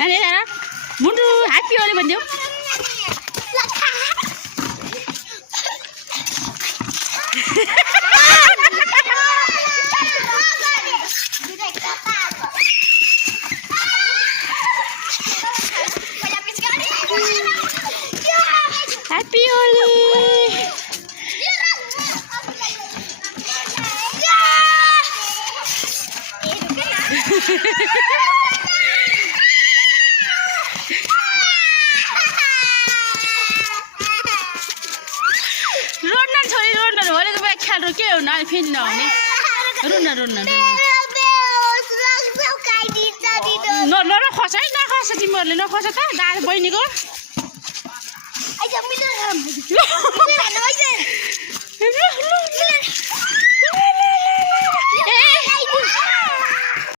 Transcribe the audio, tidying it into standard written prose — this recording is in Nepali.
नानी हेर मुन्टु ह्याप्पी होली भनिदेऊ ह्याप्पी होली रोड्न छोरी रोड्न भोलिको बेला ख्याल के हो न फेरि नहुने रुन्न नखस है नखस तिमीहरूले नखस त दाजु बहिनीको